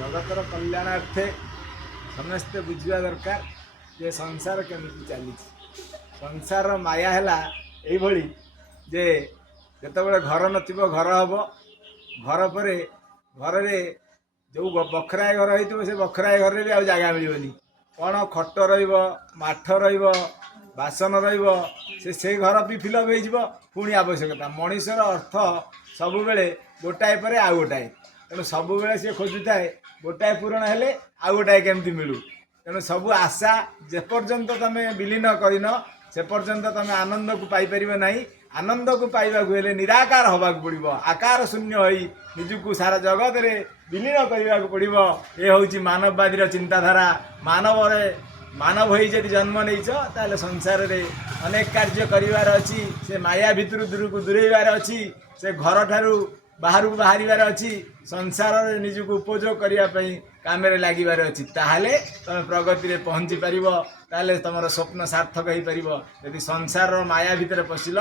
जगतर कल्याणार्थे समस्ते बुझा दरकार जे संसार केमी चली संसार माया है यही जे जिते घर नथिबो घर हम घर पर घर में जो बखराए घर हो से बखराए घर भी आ जगह मिलनी कौन खट राठ बासन से घर भी फिलअप हो पुणी आवश्यकता मनीषर अर्थ सब बेले गोटाए पर आउ गोटाए तेणु सब बेले सी खोजुए गोटाए पूरण हेले आउ गोटाए केमती मिलू तेणु सब आशा जेपर्यंत तुम विलीन करन से पर्यंत तुम आनंद को पाइपर ना आनंद को पाइबा निराकार होगा पड़ो आकार शून्य हो निजक सारा जगत रे विलीन करने को पड़ो ये हूँ मानववादी चिंताधारा मानव हो जन्म नहीं संसार रे अनेक कार्य करिवार अच्छी से माया भितर दूर को दूरेबार अच्छी से घर ठारू बाहर को बाहर अच्छी संसार निजक उपयोग करने काम लगिबार अच्छी ताहले तुम प्रगति रे पहुँची पार ताले तुम स्वप्न सार्थक हो पार यदि संसार माया भितर पशिल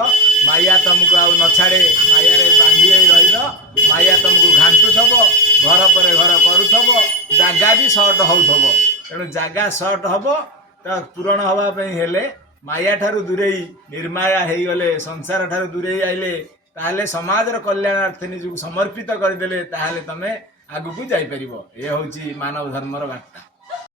माया तुमको आउ न छाड़े माया रे बांधी रही माया तुमको घांटू थब घर पर घर करूथब जगह भी सर्ट हो तेणु जगह सर्ट हम तो पूरण हाँपाई हेले माया ठारू दूरे निर्माया हो गले संसार ठारू दूरे आइले ताहले समाजर कल्याणार्थ निजक समर्पित करदे ताहले तमें आगू को जापर ये हूँ मानव धर्मर बार्ता।